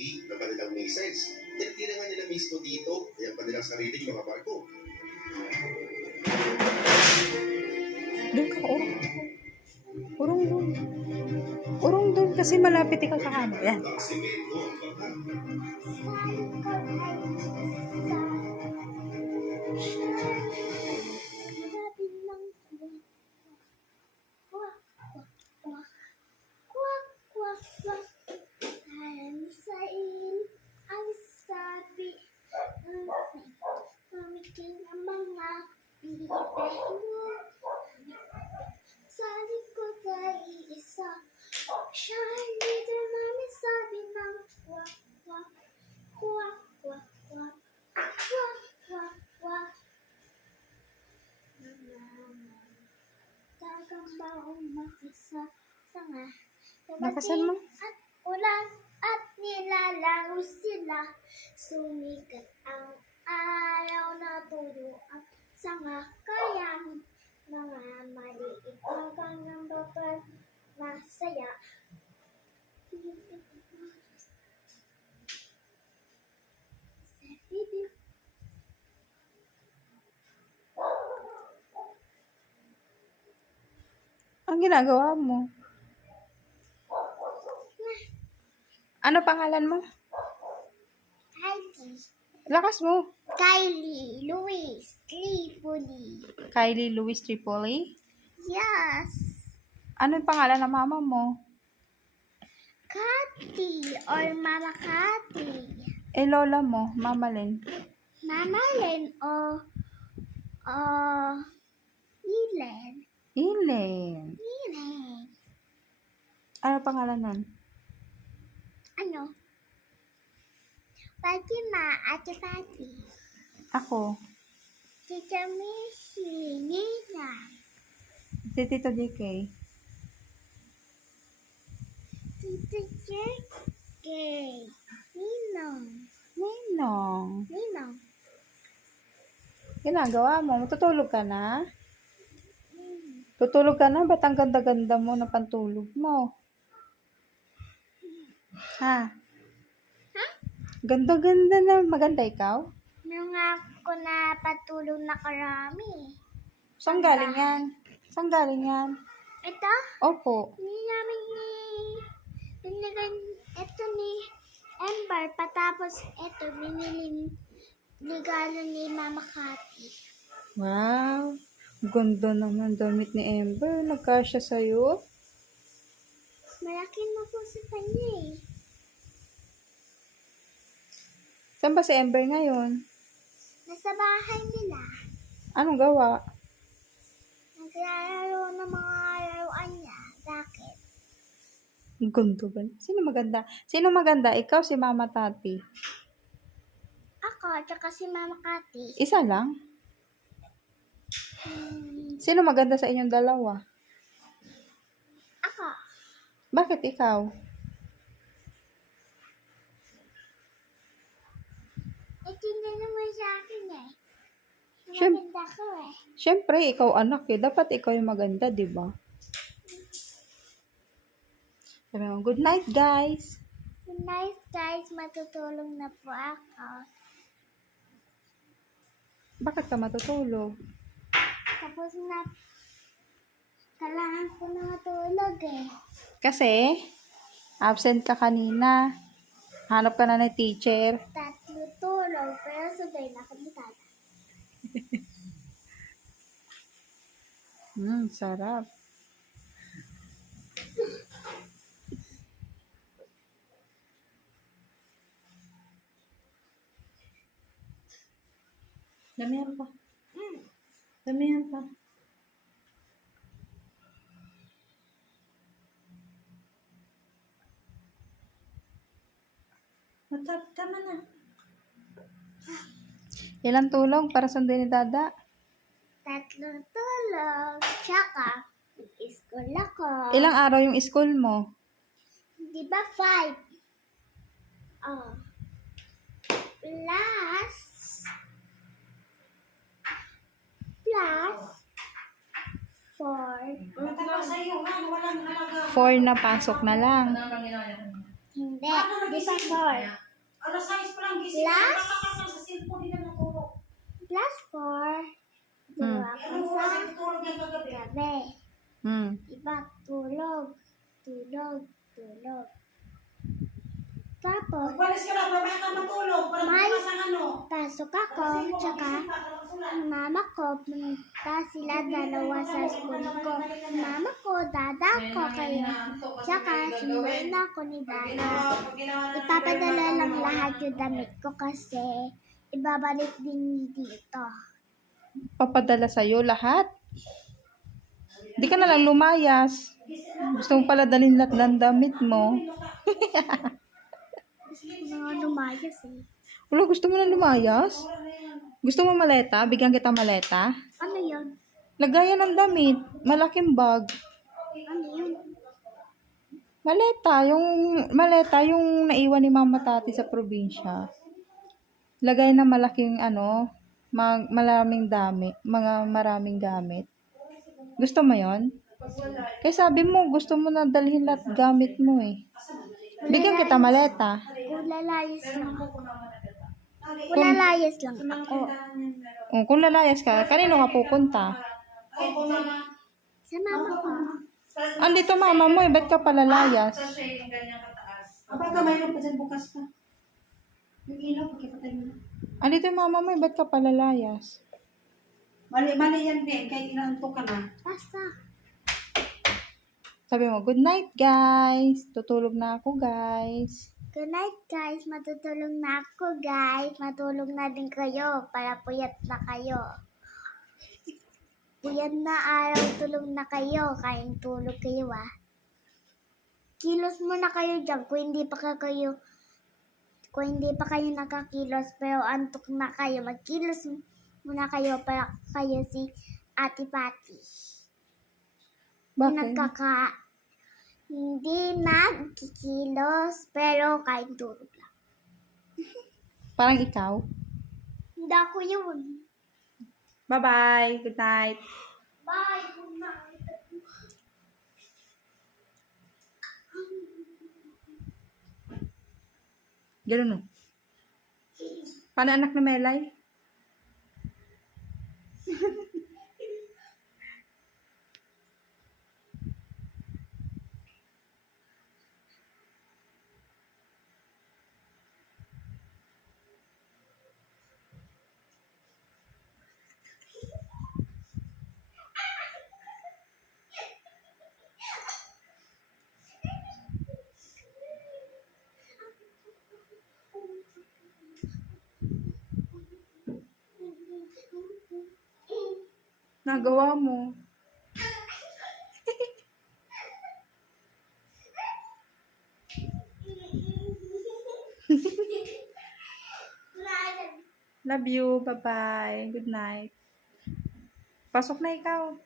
ng kanilang message. Tinitira nga nila mismo dito, kaya kanilang sariling mga barko. Doon ka, urong. Urong doon. Urong doon kasi malapit ikaw sa kamo. Yan. Ang simento ang baka. Sa likod ay isa. Siya dito mami sabi ng kwak kwak kwak kwak kwak kwak kwak kwak. Tagang makisa sanga. Nakasan mo? At ulan at nilalaro sila. Sumikat ang araw na tuyo at sanga kaya mga maliit na ganang bakal masaya. Ang ginagawa mo? Ano pangalan mo? Lakas mo. Kylie Louise Tripoli. Kylie Louise Tripoli. Yes. Ano yung pangalan ng mama mo? Kati or Mama Kati. Eh, lola mo, Mama Len. Mama Len o Ilen. Ilen. Ilen. Ano pangalan nun? Ano? Fatima, Ate Pati. Ako. Tita Missy, Nina. Si Tito JK. Tita Jerky. Ninong. Ninong. Ninong. Ginagawa mo? Matutulog ka na? Tutulog ka na? Ba't ang ganda-ganda mo na pantulog mo? Ha? Ganda-ganda na. Maganda ikaw? Nung ako na patulog na karami. Saan galing yan? Saan galing yan? Ito? Opo. Hindi namin binigay ito ni Ember. Patapos ito, binili regalo ni Mama Kati. Wow. Ganda naman damit ni Ember. Nagkasya sa'yo. Malaki na po sa kanya eh. Saan ba si Ember ngayon? Nasa bahay nila. Anong gawa? Naglalaro ng mga laruan niya. Bakit? Ganda ba? Sino maganda? Sino maganda? Ikaw, si Mama Tati. Ako, tsaka si Mama Kati. Isa lang? Sino maganda sa inyong dalawa? Ako. Bakit ikaw? Ito na naman sa akin eh. Siyem- Maganda ko eh. Siyempre, ikaw anak eh. Dapat ikaw yung maganda, di ba? Sabi mo, good night, guys. Good night guys, matutulog na po ako. Bakit ka matutulog? Tapos na, kailangan ko na matulog eh. Kasi, absent ka kanina. Hanap ka na ng teacher. Tatlo tulog, pero sabay na ako ni Tata. Sarap. Damihan pa. Damihan pa. Tama na. Ilang tulog para sundin ni Dada? Tatlong tulog, tsaka school ako. Ilang araw yung school mo? Di ba 5? Oh. Plus 4. 4 na pasok na lang. Hindi. Hindi. Di pa 4. Alas 6 pa lang gising. Last? Nakakasal sa cellphone din na natulog. Plus 4. Dalawa Eh, ko ano sa kasi tutulog yan kagabi? gabi. Hmm. Iba, tulog. Tulog. Tulog. Tapos, Magwalis ka lang, mamaya ka matulog. Para May- bukas ang ano. pasok ako, tsaka ang mama ko, punta sila dalawa sa school ko. Ang mama ko, dada ko kayo. Tsaka sundan ako ni dada. Ipapadala lang lahat yung damit ko kasi ibabalik din dito. Papadala sa'yo lahat. Di ka na lang lumayas. Gusto mo pala dalhin lahat ng damit mo. Mga lumayas eh. Wala, gusto mo na lumayas? Gusto mo maleta? Bigyan kita maleta? Ano yun? Lagayan ng damit. Malaking bag. Ano yun? Maleta yung naiwan ni Mama Tati sa probinsya. Lagay ng malaking maraming maraming gamit. Gusto mo 'yon? Kaya sabi mo, gusto mo na dalhin lahat gamit mo eh. Bigyan kita maleta. Kung lalayas lang. Kung lalayas lang ako. Kung lalayas ka, kanino ka pupunta? Sa mama ko. Andito mama mo eh, ba't ka palalayas? Aba ka, mayroon pa dyan bukas pa. Yung ilaw, pagkipatay mo. Andito yung mama mo eh, ba't ka palalayas? Mali yan, Ben. Kahit inaantok ka na. Basta. Sabi mo, good night guys. Tutulog na ako guys. Good night guys. Matutulog na ako guys. Matulog na din kayo para puyat na kayo. Puyat na araw, tulog na kayo. Kain tulog kayo ah. Kilos muna kayo dyan kung hindi pa kayo nakakilos pero antok na kayo. Magkilos muna kayo para kayo si Ate Patty. Bakit? Hindi nagkikilos, pero kain tulog lang. Parang ikaw. Hindi ako yun. Bye-bye. Good night. Bye, good night. Ganun o. Paano anak na Melay? Nagawa mo. Love you. Bye-bye. Good night. Pasok na ikaw.